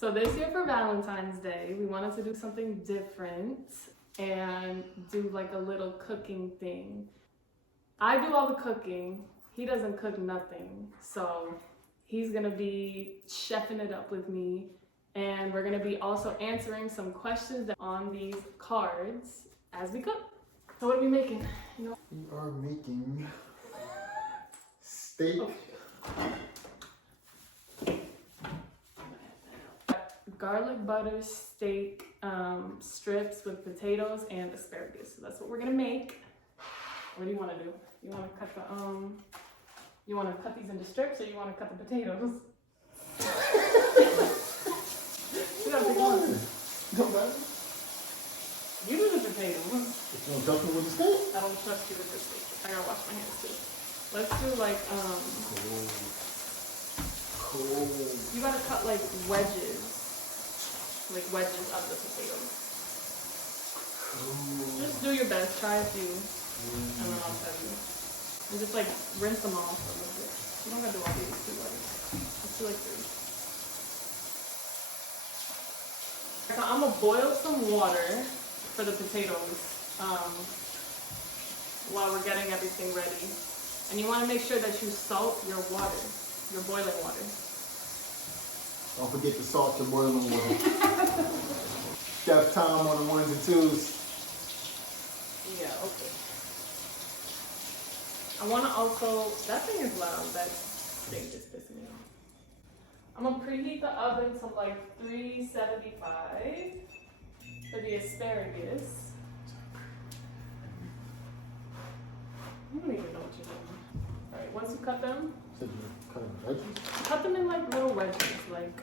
So this year for Valentine's Day, we wanted to do something different and do like a little cooking thing. I do all the cooking. He doesn't cook nothing. So he's gonna be chefing it up with me. And we're gonna be also answering some questions that are on these cards as we cook. So what are we making? We are making steak. Oh. Garlic butter steak strips with potatoes and asparagus. So that's what we're gonna make. What do you want to do? You want to cut the you want to cut these into strips, or you want to cut the potatoes? You gotta pick one. Don't matter. You do the potatoes. You don't trust me with the steak? I don't trust you with the steak. I gotta wash my hands too. Let's do like Cool. You gotta cut like wedges. Like wedges of the potatoes. Just do your best. Try a few, and then I'll tell you. And just like rinse them off a little bit. You don't gotta do all these too like. Let's do like 3. So I'm gonna boil some water for the potatoes while we're getting everything ready. And you want to make sure that you salt your water, your boiling water. Don't forget to salt your boiling water. Chef Tom on the ones and twos. Yeah, okay. I want to also, that thing is loud, that thing just pissing me off. I'm going to preheat the oven to like 375 for the asparagus. You don't even know what you're doing. Alright, once you cut them, So you're cutting veggies? cut them in like little wedges, like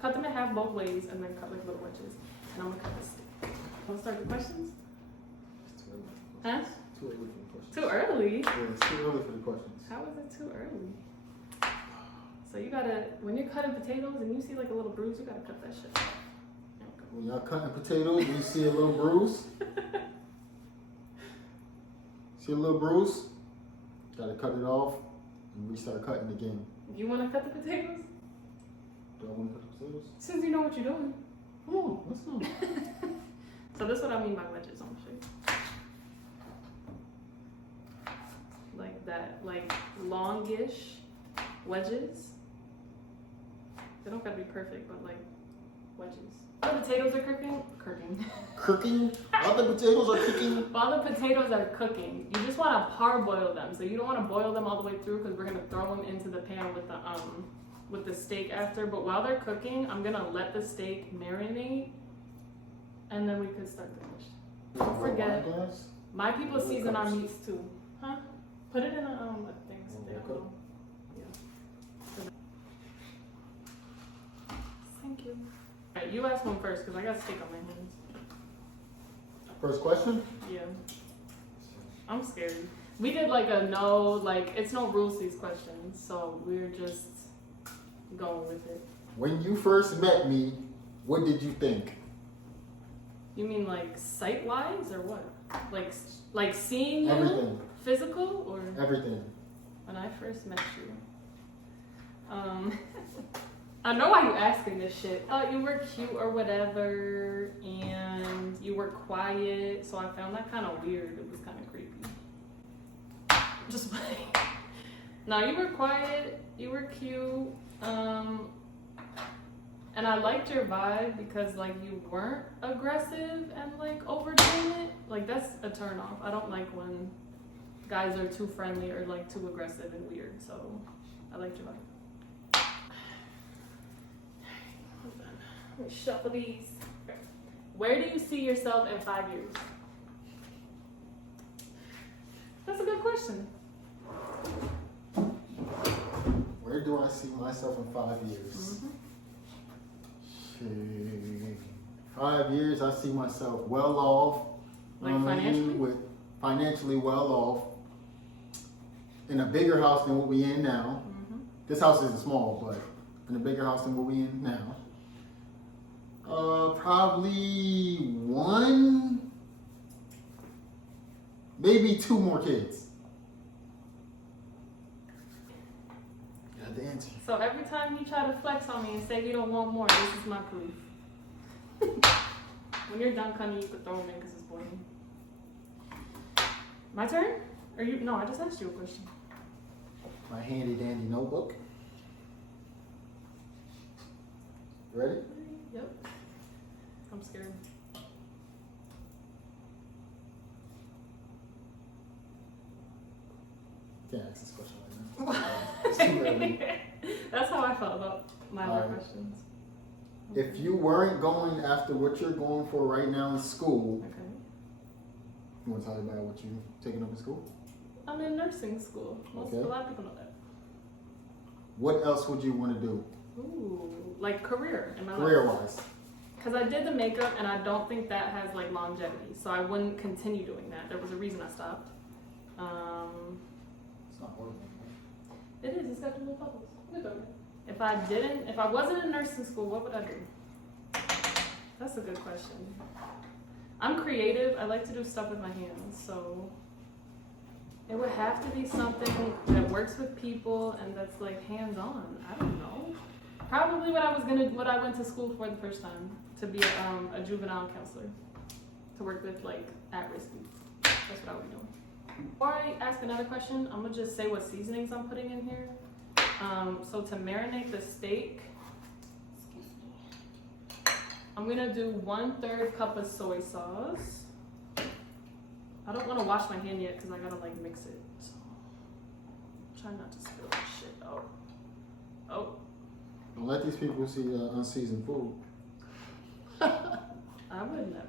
cut them in half both ways and then cut like little wedges. And I'm gonna cut the steak. Want to start the questions? It's too early. Huh? Too early for the questions. Too early? Yeah, it's too early for the questions. How is it too early? So you gotta, when you're cutting potatoes and you see like a little bruise, you gotta cut that shit off. When y'all cutting potatoes and you see a little bruise, see a little bruise, gotta cut it off and restart cutting again. You wanna cut the potatoes? Do I want to cut the potatoes? Since you know what you're doing. Come on, let's go. So this is what I mean by wedges, I'm sure. Like that, like longish wedges. They don't gotta be perfect, but like wedges. While the potatoes are cooking. Cooking? While the potatoes are cooking? While the potatoes are cooking, you just wanna parboil them. So you don't wanna boil them all the way through because we're gonna throw them into the pan with the steak after. But while they're cooking, I'm gonna let the steak marinate, and then we could start the dish. Don't forget, my people season our meats too. Huh? Put it in a thing. So they don't know. Yeah. Thank you. Alright, you ask one first because I got steak on my hands. First question? Yeah. I'm scared. We did like a no, like it's no rules to these questions, so we're just going with it. When you first met me, what did you think? You mean like sight-wise or what? Like seeing you? Everything. Physical or? Everything. When I first met you. I know why you asking this shit. You were cute or whatever, and you were quiet, so I found that kind of weird. It was kind of creepy. Just like, no, you were quiet, you were cute, and I liked your vibe because like you weren't aggressive and like overdoing it. Like that's a turn off. I don't like when guys are too friendly or like too aggressive and weird. So I liked your vibe. Let me shuffle these. Where do you see yourself in 5 years? That's a good question. Where do I see myself in 5 years? Mm-hmm. 5 years, I see myself well off. Like financially? Financially well off. In a bigger house than what we in now. Mm-hmm. This house isn't small, but in a bigger house than what we in now. Probably 1, maybe 2 more kids. have to answer. So every time you try to flex on me and say you don't want more, this is my proof. When you're done cutting, you could throw them in because it's boring. My turn? Or you? No, I just asked you a question. My handy dandy notebook. Ready? Yep. I'm scared. Can't ask this question right now. It's too early. That's how I felt about my other Alright. questions. If you weren't going after what you're going for right now in school, Okay. you want to tell me about what you're taking up in school? I'm in nursing school. Okay. A lot of people know that. What else would you want to do, Ooh, like career in my life. career-wise? Because I did the makeup and I don't think that has like longevity, so I wouldn't continue doing that. There was a reason I stopped. It's not working. It is. It's got the little bubbles. Look at it. If I wasn't in nursing school, what would I do? That's a good question. I'm creative. I like to do stuff with my hands, so it would have to be something that works with people and that's like hands-on. I don't know. Probably what I went to school for the first time, to be a juvenile counselor, to work with like at-risk youth. That's what I would be doing. Before I ask another question, I'm gonna just say what seasonings I'm putting in here. So to marinate the steak, I'm gonna do 1/3 cup of soy sauce. I don't want to wash my hand yet because I gotta like mix it. So try not to spill that shit out. Oh, Don't let these people see unseasoned food. I would never.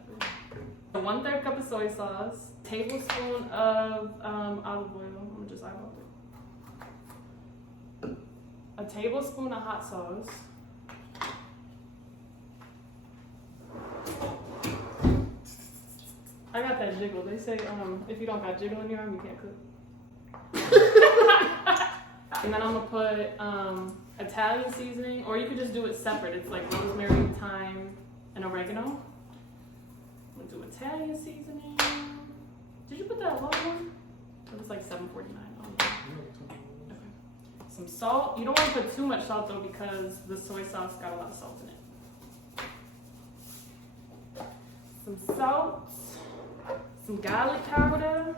1/3 cup of soy sauce, tablespoon of olive oil. I'm gonna just eyeball it. A tablespoon of hot sauce. I got that jiggle. They say if you don't got jiggle in your arm, you can't cook. And then I'm gonna put Italian seasoning, or you could just do it separate. It's like rosemary, thyme, and oregano. I'm gonna do Italian seasoning. Did you put that long one? It was like $7.49 on there. Okay. Some salt. You don't want to put too much salt though because the soy sauce got a lot of salt in it. Some salt. Some garlic powder.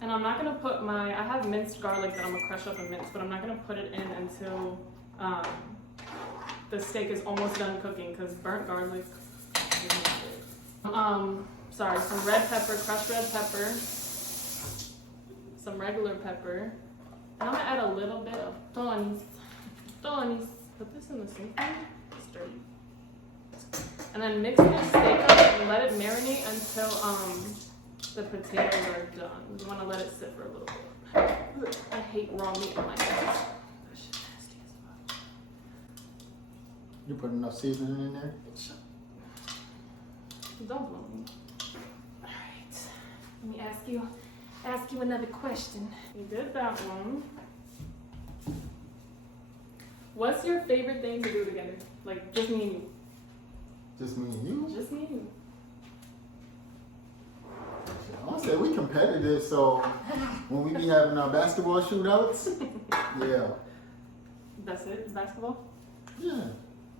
And I'm not gonna put I have minced garlic that I'm gonna crush up and mince, but I'm not gonna put it in until the steak is almost done cooking because burnt garlic. Sorry, some red pepper, crushed red pepper, some regular pepper, and I'm gonna add a little bit of thorns. Put this in the sink. Stir. And then mix the steak up and let it marinate until the potatoes are done. You want to let it sit for a little bit. I hate raw meat in my hands. That shit's nasty as fuck. You put enough seasoning in there? Don't blow me. Alright. Let me ask you another question. You did that one. What's your favorite thing to do together? Like just me and you. Just me and you? Just me and you. I say we competitive, so when we be having our basketball shootouts, yeah. That's it? Basketball? Yeah.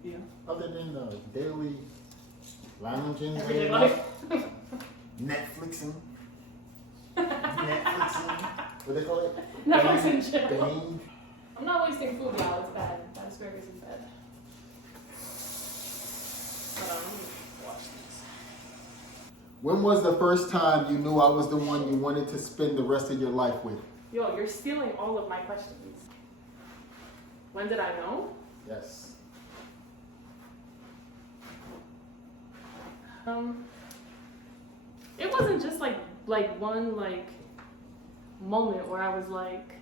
Yeah. Other than the daily lounging, Everyday life. Netflixing. What they call it? Netflix and chill. Bang. I'm not wasting food, y'all. It's bad. That asparagus is bad. But watch this. When was the first time you knew I was the one you wanted to spend the rest of your life with? Yo, you're stealing all of my questions. When did I know? Yes. It wasn't just like one moment where I was like,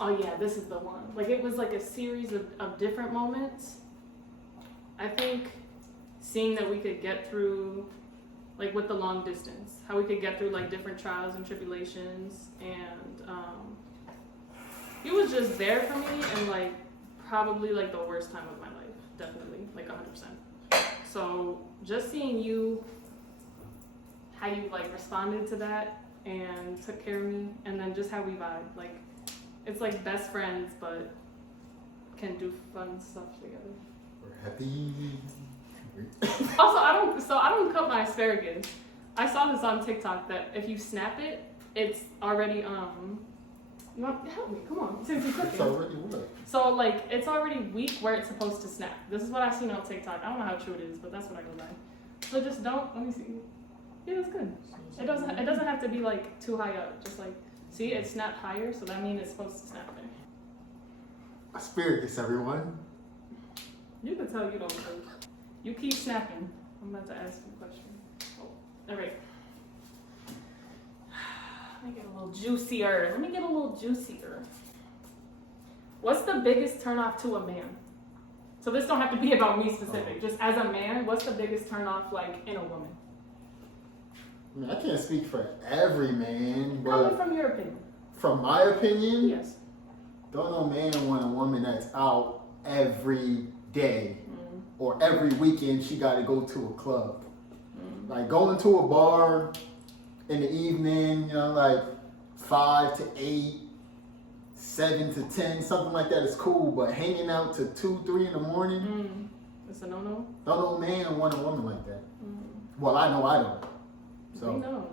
oh yeah, this is the one. Like it was like a series of different moments. I think seeing that we could get through, like with the long distance, how we could get through like different trials and tribulations, and he was just there for me in like probably like the worst time of my life, definitely, like 100%. So just seeing you how you like responded to that and took care of me, and then just how we vibe. Like, it's like best friends, but can do fun stuff together. We're happy. Also, I don't cut my asparagus. I saw this on TikTok that if you snap it, it's already help me, come on. Since you're cooking. It's already what? So like it's already weak where it's supposed to snap. This is what I've seen on TikTok. I don't know how true it is, but that's what I go by. So just don't. Let me see. Yeah, that's good. It doesn't have to be like too high up. Just like see, it snapped higher, so that means it's supposed to snap there. Asparagus, everyone. You can tell you don't cook. You keep snapping. I'm about to ask you a question. Oh, all right. Let me get a little juicier. What's the biggest turnoff to a man? So this don't have to be about me specific. Just as a man, what's the biggest turnoff like in a woman? I mean, I can't speak for every man, Coming but from your opinion. from my opinion, Yes. don't no man want a woman that's out every day or every weekend she got to go to a club. Like going to a bar in the evening, you know, like 5 to 8, 7 to 10, something like that is cool. But hanging out to 2, 3 in the morning, it's a no-no. don't no man want a woman like that. Well, I know I don't. So, We know.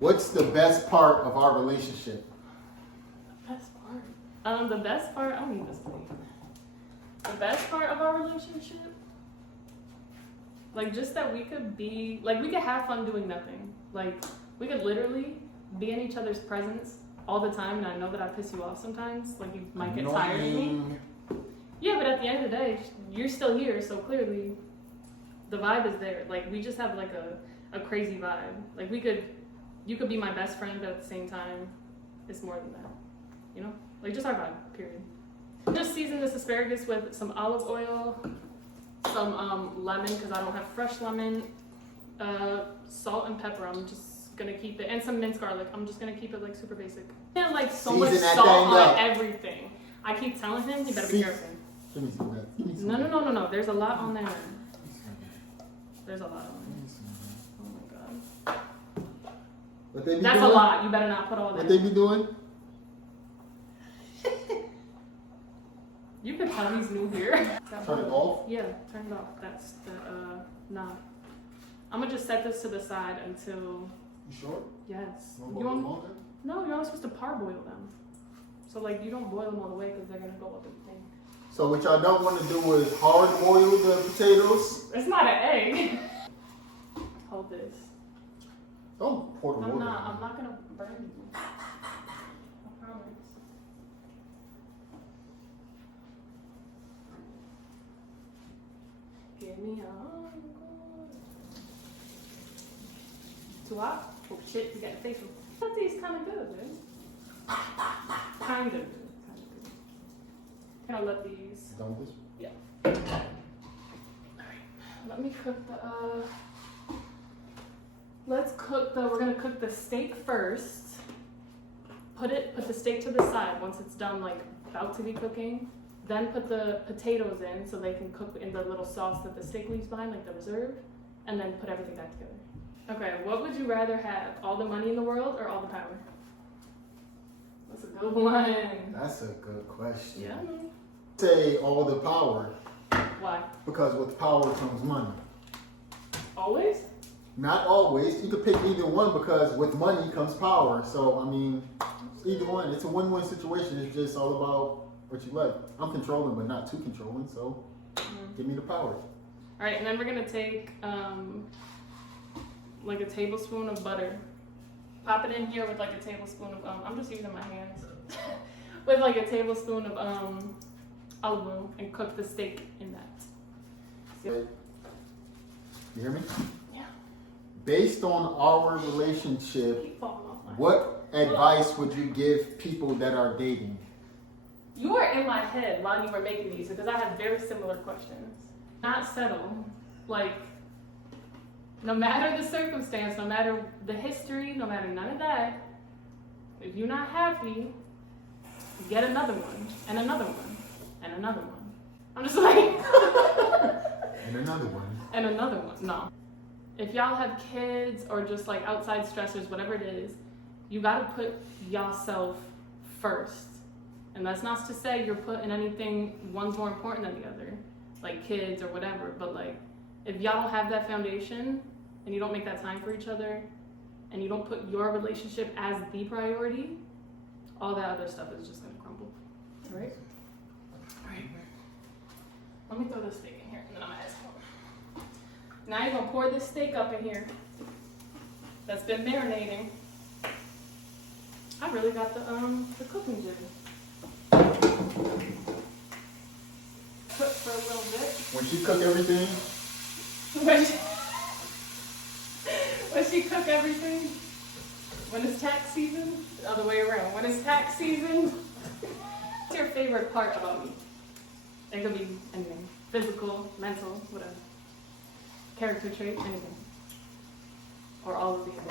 what's the best part of our relationship? Best part. The best part. I don't need this thing. The best part of our relationship, like just that we could be, like we could have fun doing nothing. Like we could literally be in each other's presence all the time, and I know that I piss you off sometimes. Like you might get tired of me. Yeah, but at the end of the day, you're still here, so clearly the vibe is there. Like we just have like a crazy vibe. Like you could be my best friend, but at the same time, it's more than that. You know? Like just our vibe, period. Just season this asparagus with some olive oil, some lemon, because I don't have fresh lemon, salt and pepper. I'm just gonna keep it, and some minced garlic. I'm just gonna keep it like super basic. And like so much salt on everything. I keep telling him he better be careful. Give me some of that. Give me some of that. No. There's a lot on there. There's a lot on there. Oh my god. What they be That's doing? a lot. You better not put all that. What they be doing? You could tell he's new here. Turn it off? Yeah, turn it off. That's the knob. I'm gonna just set this to the side until. You sure? Yes. You You want want? longer? No, you're only supposed to parboil them. So like you don't boil them all the way because they're gonna go up in the thing. So what y'all don't want to do is hard boil the potatoes. It's not an egg. Hold this. Don't pour the water. I'm not gonna burn you. I promise. Give me a too hot? Oh shit, you got the facial. That tastes kind of good, man. Kind of good. Can I let these? Done with this? Yeah. Alright. Let me cook the we're gonna cook the steak first. Put the steak to the side once it's done, like about to be cooking. Then put the potatoes in so they can cook in the little sauce that the steak leaves behind, like the reserve. And then put everything back together. Okay, what would you rather have? All the money in the world or all the power? That's a good one. That's a good question. Yeah. Say all the power, Why? because with power comes money. Always? Not always. You could pick either one because with money comes power. So, I mean, it's either one. It's a win-win situation. It's just all about what you like. I'm controlling, but not too controlling. So, give me the power. All right, and then we're gonna take like a tablespoon of butter. Pop it in here with like a tablespoon of I'm just using my hands. With like a tablespoon of olive oil and cook the steak in that. You hear me? Yeah. Based on our relationship, Keep falling off my what advice would you give people that are dating? You were in my head while you were making these because I have very similar questions. Not settle. Like, no matter the circumstance, no matter the history, no matter none of that, if you're not happy, get another one, and another one, and another one. I'm just like... And another one. And another one. No. if y'all have kids or just like outside stressors, whatever it is, you gotta put yourself first. And that's not to say you're putting anything, one's more important than the other, like kids or whatever, but like, if y'all don't have that foundation and you don't make that time for each other and you don't put your relationship as the priority, all that other stuff is just gonna crumble. All right? All right. Let me throw this steak in here and then I'm gonna ask him. Now you're gonna pour this steak up in here that's been marinating. I really got the cooking jig. Cook for a little bit. When she cook everything? When she cook everything? When it's tax season? The other way around. When it's tax season? What's your favorite part about me? It could be anything. Physical, mental, whatever. Character trait, anything. Or all of the above.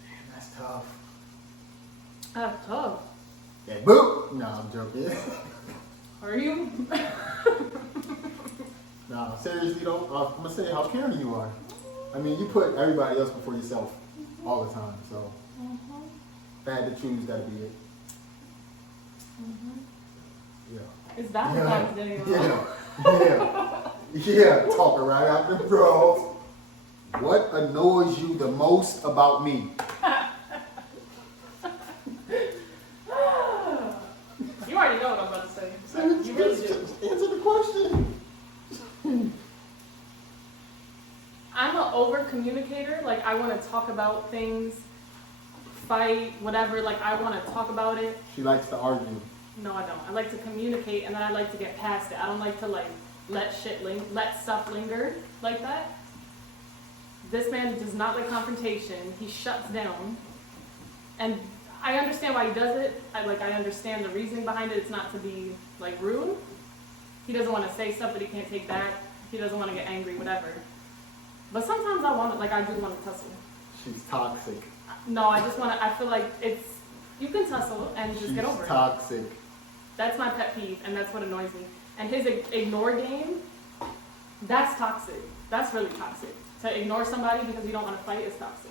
Damn, that's tough. That's tough. Yeah, boo! No, I'm joking. Are you? No, seriously though, I'm gonna say how caring you are. I mean, you put everybody else before yourself all the time, so if I had to choose, that'd be it. Yeah. It's Valentine's Day. Yeah, talking right after, bro. What annoys you the most about me? You already know what I'm about to say. You really do. Answer the question. I'm an over communicator. Like, I want to talk about things, fight, whatever. Like, I want to talk about it. She likes to argue. No, I don't. I like to communicate, and then I like to get past it. I don't like to like let stuff linger like that. This man does not like confrontation. He shuts down, and I understand why he does it. I understand the reasoning behind it. It's not to be like rude. He doesn't want to say stuff that he can't take back. He doesn't want to get angry, whatever. But sometimes I do want to tussle. She's toxic. No, I feel like you can tussle and just get over it. She's toxic. That's my pet peeve, and that's what annoys me. And his ignore game, that's toxic. That's really toxic. To ignore somebody because you don't want to fight is toxic.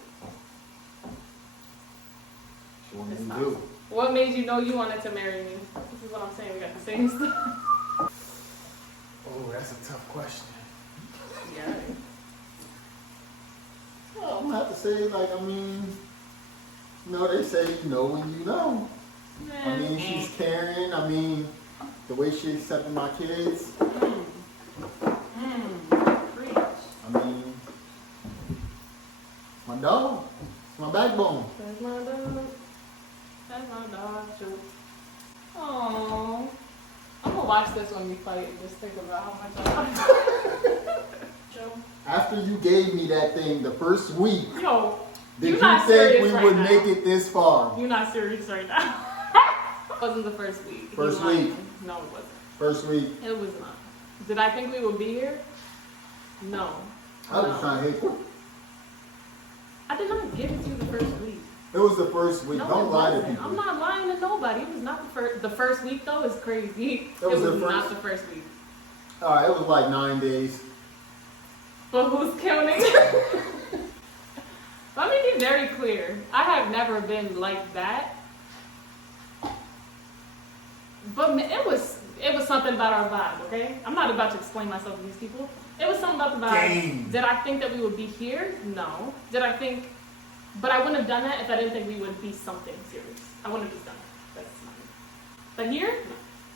She wanted to do. What made you know you wanted to marry me? This is what I'm saying. We got the same stuff. Oh, that's a tough question. Yeah. Well, I'm gonna have to say, they say you know when you know. I mean, she's caring. I mean, the way she accepted my kids. Preach. I mean, my dog. It's my backbone. That's my dog. That's my dog, too. Aww. I'm gonna watch this when we fight and just think about how much I love you. Joe. After you gave me that thing the first week, Yo, did you not think we serious would right make now. it this far? You're not serious right now. It wasn't the first week. First He's lying. week. No, it wasn't. First week. It was not. Did I think we would be here? No. I was trying to hit quick. I did not give it to you the first week. It was the first week. No, Don't it lie to wasn't. people. I'm not lying to nobody. It was not the first. The first week though is crazy. It was not the first week. Alright, it was like 9 days. But who's counting? Let me be very clear. I have never been like that. But it was something about our vibe, okay? I'm not about to explain myself to these people. It was something about the vibe. Dang. Did I think that we would be here? No. But I wouldn't have done that if I didn't think we would be something serious. I wouldn't have just done it. That's not it. But here?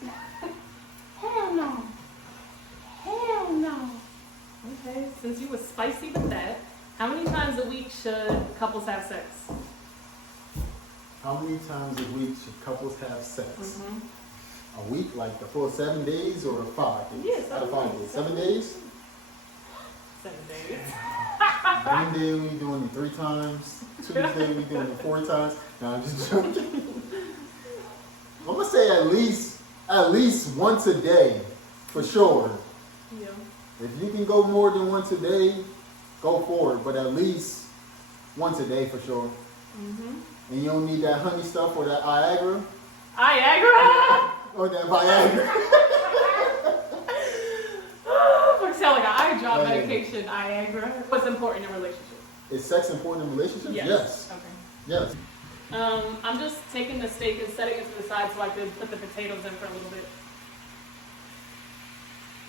No. Hell no. Hell no. Okay, since you were spicy with that, how many times a week should couples have sex? How many times a week should couples have sex? Mm-hmm. A week, like the full 7 days or 5 days? Yeah, Out of 5 days. 7 days? 7 days. Monday we doing it 3 times. Tuesday we doing it 4 times. No, I'm just joking. I'm gonna say at least once a day, for sure. Yeah. If you can go more than once a day, go for it. But at least once a day for sure. Mm-hmm. And you don't need that honey stuff or that Viagra. Viagra! Or that Viagra. Oh, for sound like an eye drop Yeah. medication, Viagra. What's important in a relationship? Is sex important in relationships? Yes. Okay. Yes. I'm just taking the steak and setting it to the side so I could put the potatoes in for a little bit.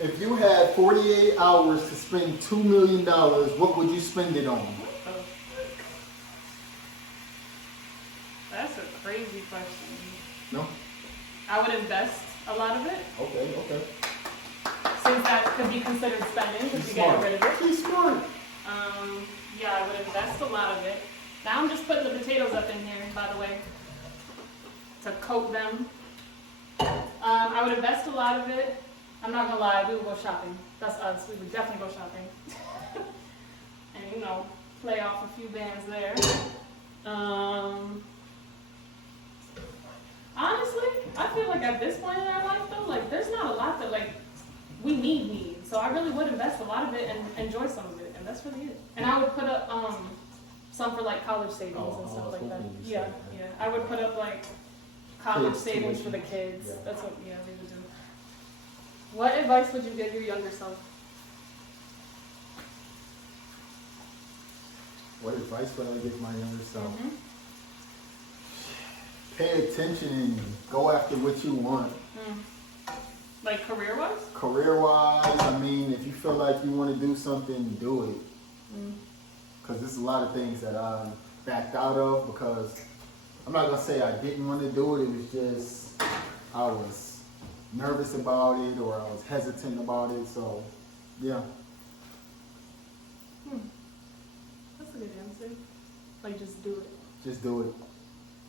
If you had 48 hours to spend $2 million, what would you spend it on? Oh. That's a crazy question. No? I would invest a lot of it, Okay. since that could be considered spending because you get rid of it. He's smart. Yeah, I would invest a lot of it. Now I'm just putting the potatoes up in here, by the way, to coat them. I would invest a lot of it. I'm not gonna lie, we would go shopping. That's us. We would definitely go shopping. And play off a few bands there. Honestly, I feel like at this point in our life though, like there's not a lot that like we need. So I really would invest a lot of it and enjoy some of it, and that's really it. And I would put up some for like college savings and stuff like that. Yeah. I would put up like college savings for the kids. Yeah. That's what we would do. What advice would you give your younger self? What advice would I give my younger self? Mm-hmm. Pay attention and go after what you want. Like career-wise? Career-wise, I mean, if you feel like you want to do something, do it. Because there's a lot of things that I backed out of because I'm not going to say I didn't want to do it. It was just I was nervous about it or I was hesitant about it. So, yeah. That's a good answer. Like just do it. Just do it.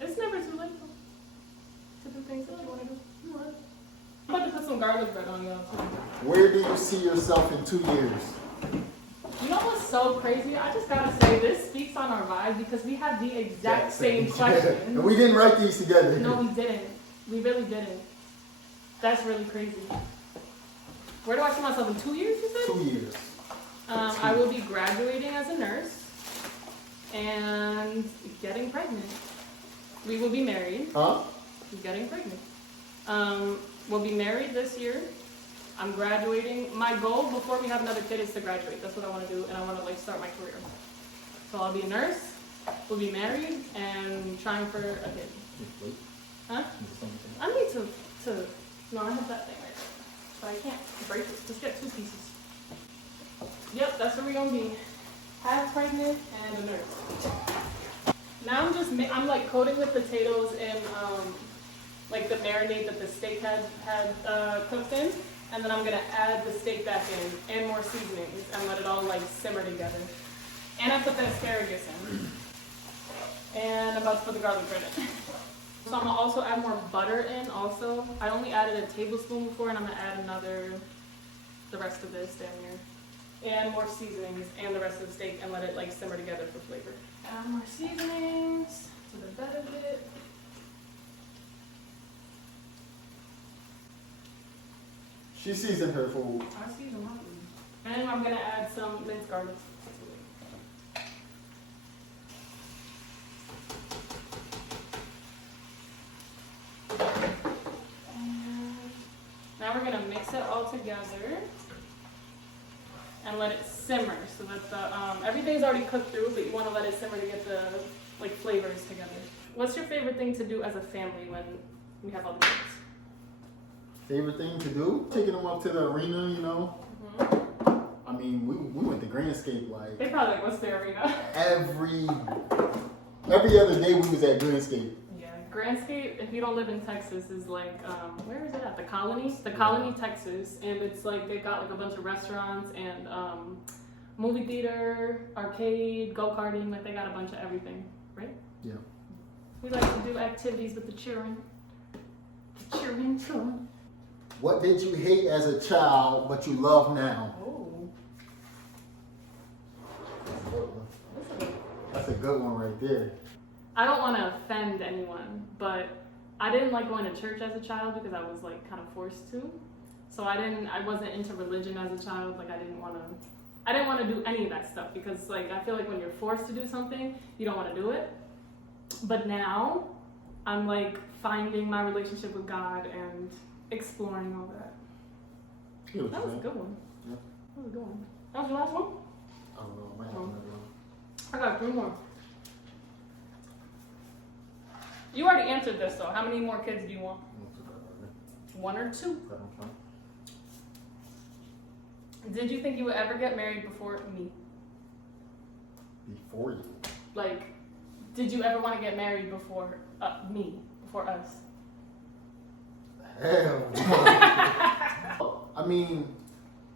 It's never too late to do things that you want to do. I'm about to put some garlic bread on y'all too. Where do you see yourself in 2 years? You know what's so crazy? I just gotta say this speaks on our vibe because we have the exact same questions. And we didn't write these together. No, we didn't. We really didn't. That's really crazy. Where do I see myself in 2 years, you said? 2 years. I will be graduating as a nurse and getting pregnant. We will be married. Huh? Getting pregnant. We'll be married this year. I'm graduating. My goal before we have another kid is to graduate. That's what I want to do, and I want to start my career. So I'll be a nurse. We'll be married and trying for a kid. Huh? I need to. No, I have that thing right there, but I can't break it. Just get 2 pieces. Yep, that's where we're gonna be. Half pregnant and a nurse. Now I'm like coating the potatoes in like the marinade that the steak had cooked in, and then I'm gonna add the steak back in and more seasonings and let it all like simmer together. And I put the asparagus in, and I'm about to put the garlic bread in. So I'm gonna also add more butter in. Also, I only added a tablespoon before, and I'm gonna add the rest of this down here, and more seasonings and the rest of the steak, and let it like simmer together for flavor. Add more seasonings to the bed of it. She seasoned her food. I season my food. And I'm gonna add some minced garlic. And now we're gonna mix it all together and let it simmer so that the everything's already cooked through, but you want to let it simmer to get the like flavors together. What's your favorite thing to do as a family when we have all the kids? Favorite thing to do? Taking them up to the arena, you know. I mean, we went to Grandscape like They probably like, what's the arena? every other day we was at Grandscape. Yeah, Grandscape, if you don't live in Texas, is like, where is it at? The Colony? The Colony, Texas. And it's like, they got like a bunch of restaurants and movie theater, arcade, go-karting, like they got a bunch of everything, right? Yeah. We like to do activities with the children. The children. What did you hate as a child but you love now? Oh. That's a good one right there. I don't want to offend anyone, but I didn't like going to church as a child because I was like kind of forced to. So I wasn't into religion as a child. Like I didn't want to do any of that stuff because like I feel like when you're forced to do something, you don't want to do it. But now I'm like finding my relationship with God and exploring all that. That was a good one. Yeah. What are we doing? That was the last one? I don't know. I might have another one. I got 3 more. You already answered this though. How many more kids do you want? 1 or 2? Did you think you would ever get married before me? Before you? Like, did you ever want to get married before me? Before us? Hell no. I mean,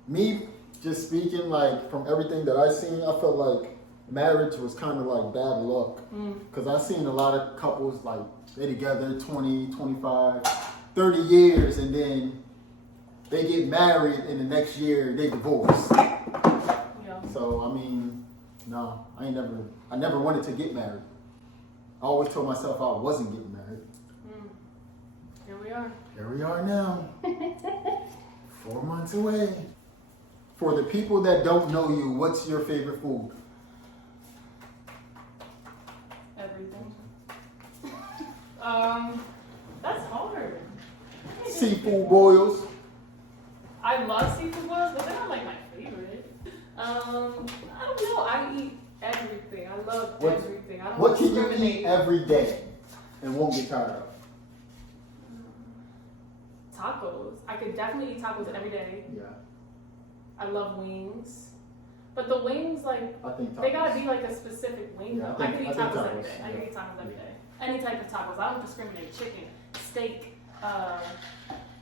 me just speaking, like, from everything that I seen, I felt like marriage was kind of like bad luck. Because I seen a lot of couples, like, they together 20, 25, 30 years, and then they get married, and the next year they divorce. Yeah. So, I mean, no, I never wanted to get married. I always told myself I wasn't getting married. Here we are. Here we are now. 4 months away. For the people that don't know you, what's your favorite food? Everything. That's hard. Seafood boils. I love seafood boils, but they're not like my favorite. I don't know. I eat everything. I love everything. I don't What can you discriminate. eat every day and won't get tired of? Tacos. I could definitely eat tacos every day. Yeah, I love wings. But the wings, like, I think tacos. they gotta be like a specific wing. Yeah, though. I could eat tacos every tacos, day. I yeah. could eat tacos every day. Any type of tacos. I don't discriminate. Chicken, steak,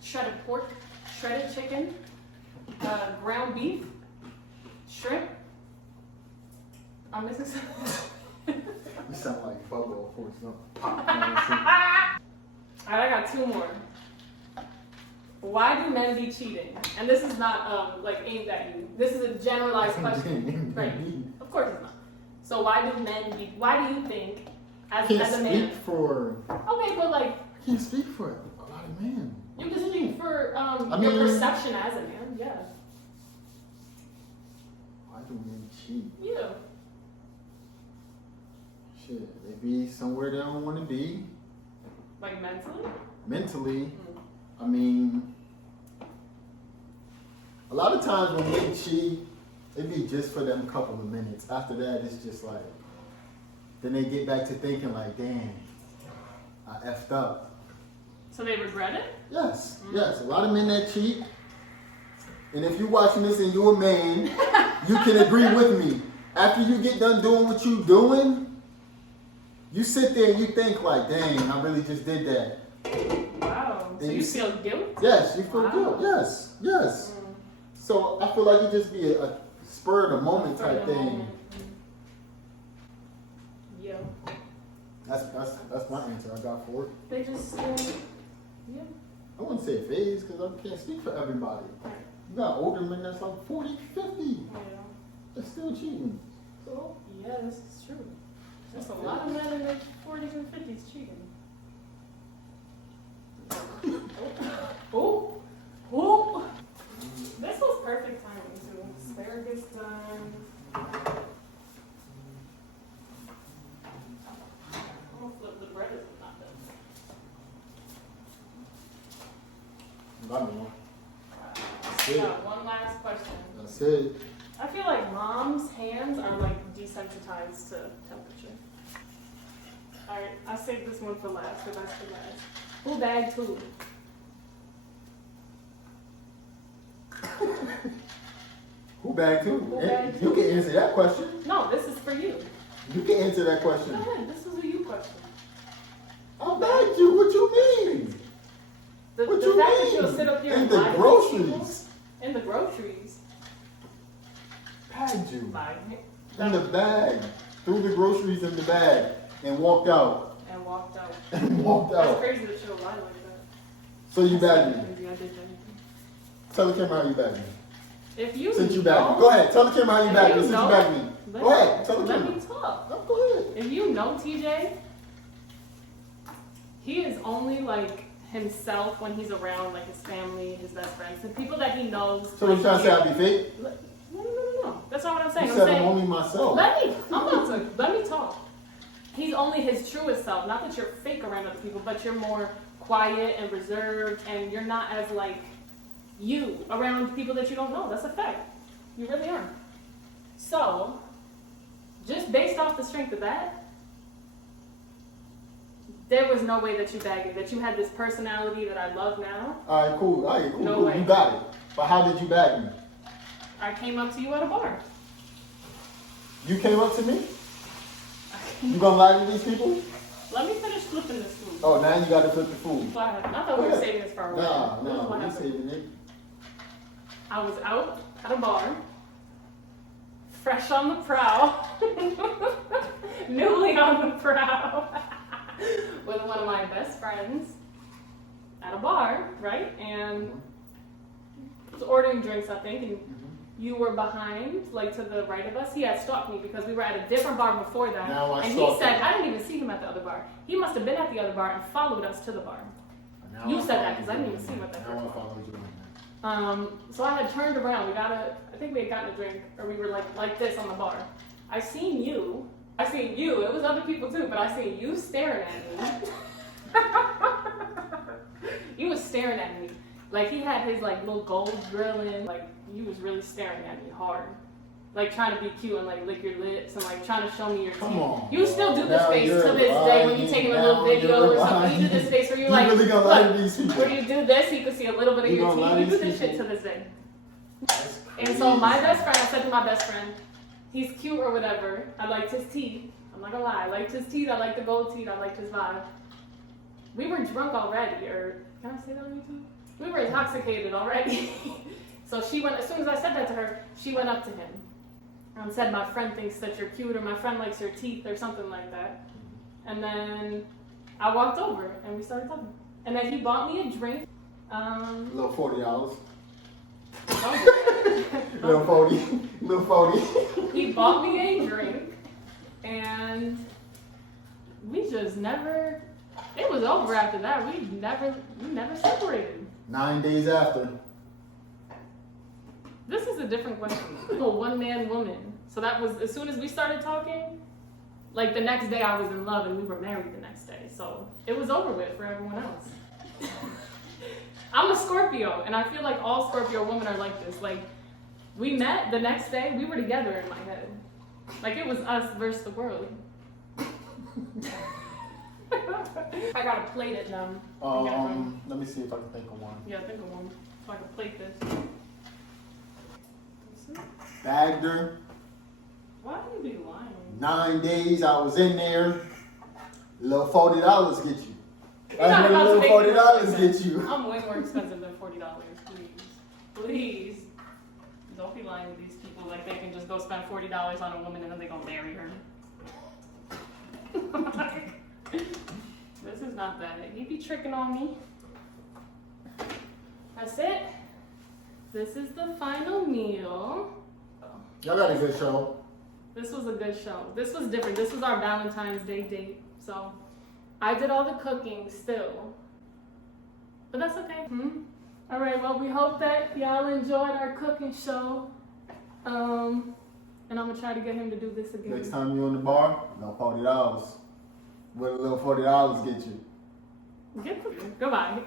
shredded pork, shredded chicken, ground beef, shrimp. I'm missing something. You sound like Bubba, of course. No. Alright, I got 2 more. Why do men be cheating? And this is not like aimed at you. This is a generalized question. Right. Of course it's not. So why do you think as a Can't man? speak for. Okay, but like I can't speak for a lot of men. you can speak for I your mean- perception as a man, yeah. Why do men cheat? Yeah. Shit, they be somewhere they don't want to be. Like mentally? Mentally, I mean, a lot of times when men cheat, it be just for them couple of minutes. After that, it's just like, then they get back to thinking like, damn, I effed up. So they regret it? Yes, yes, a lot of men that cheat. And if you're watching this and you're a man, you can agree with me. After you get done doing what you're doing, you sit there and you think like, dang, I really just did that. Wow. So And you you feel guilt? Yes, you feel Wow. good. Yes, yes. So I feel like it just be a spur of the moment For the type thing. moment. Yeah. That's my answer I got for it. They just yeah. I wouldn't say phase because I can't speak for everybody. You got older men that's like 40, 50. Yeah. They're still cheating. So Yeah, this is true. There's a lot of men in their 40s and 50s cheating. Oh, oh! This was perfect timing too. Asparagus done. I'm gonna flip the bread is not done. I know. That's We it. got one last question. That's it. I feel like mom's hands are like desensitized to temperature. Alright, I saved this one for last, for last. Who bagged who? Who bagged who? Who bagged You who? can answer that question. No, this is for you. You can answer that question. Go ahead, this is a you question. I bagged you. What you mean? The What fact you that mean? you'll sit up here In and the lie to these groceries. people, in the groceries. Bagged you. Lie. In the bag. Threw the groceries in the bag and walked out. And walked out. And walked That's out. crazy that you'll lie like that. So you bagged me. Crazy, I did that. Tell the camera how you bagged me. If you Since you know, bagged me. Go ahead. Tell the camera how you If bagged you me since you know, bagged me. Go ahead. Tell the let camera. me talk. No, go ahead. If you know TJ, he is only like himself when he's around like his family, his best friends, the people that he knows. So you like, trying to say I be fake? No. That's not what I'm saying. You I'm said I'm saying, only myself. let me talk. He's only his truest self. Not that you're fake around other people, but you're more quiet and reserved, and you're not as like you around people that you don't know. That's a fact. You really are. So, just based off the strength of that, there was no way that you bagged me, that you had this personality that I love now. All right, cool. All right, cool. No Cool. way. You got it. But how did you bag me? I came up to you at a bar. You came up to me? You gonna lie to these people? Let me finish flipping this food. Oh, now you gotta flip the food. I thought we were saving this for our wedding. Nah, This is what we happened. saving it. I was out at a bar, fresh on the prowl, newly on the prowl, with one of my best friends at a bar, right? And I was ordering drinks, I think, and you were behind, like to the right of us. He had stalked me because we were at a different bar before that. Now I and he stalked said, him. I didn't even see him at the other bar. He must have been at the other bar and followed us to the bar. Now You I said that follow because I you didn't even on see him at that Now I first bar. follow you on that. So I had turned around. I think we had gotten a drink, or we were like this on the bar. I seen you. It was other people too, but I seen you staring at me. You was staring at me. Like he had his like little gold grill in. Like you was really staring at me hard. Like trying to be cute and like lick your lips and like trying to show me your teeth. Come on, You still do this now face you're to this day when you're lying. taking a Now little video you're or something. You do this lying. face where you're You like, really gonna lie to look, these people? where you do this, you can see a little bit of You your gonna lie teeth. to You do these this shit to people? this day. That's And so my crazy. best friend, I said to my best friend, he's cute or whatever. I liked his teeth. I'm not gonna lie. I liked his teeth. I liked the gold teeth. I liked his vibe. We were drunk already, or can I say that on YouTube? We were intoxicated already. So she went, as soon as I said that to her, she went up to him and said, my friend thinks that you're cute, or my friend likes your teeth, or something like that. And then I walked over and we started talking. And then he bought me a drink. Little $40. Oh. Little 40. He bought me a drink, and we just never. It was over after that. We never separated. 9 days after. This is a different question. A one-man woman. So that was as soon as we started talking. Like the next day, I was in love, and we were married the next day. So it was over with for everyone else. I'm a Scorpio, and I feel like all Scorpio women are like this. Like, we met the next day, we were together in my head. Like, it was us versus the world. I gotta plate it now. Let me see if I can think of one. Yeah, think of one. So I can plate this. Bagged her. Why do you be lying? 9 days I was in there. Little $40 get you. You're not That's what a about to little make me look $40 like get that. you. I'm way more expensive than $40, please. Please. Don't be lying to these people like they can just go spend $40 on a woman and then they gonna marry her. This is not that. You be tricking on me. That's it. This is the final meal. Y'all got a good show. This was a good show. This was different. This was our Valentine's Day date. So I did all the cooking still. But that's okay. All right, well, we hope that y'all enjoyed our cooking show. And I'm going to try to get him to do this again. Next time you in the bar, no $40. What a little $40 get you? Goodbye.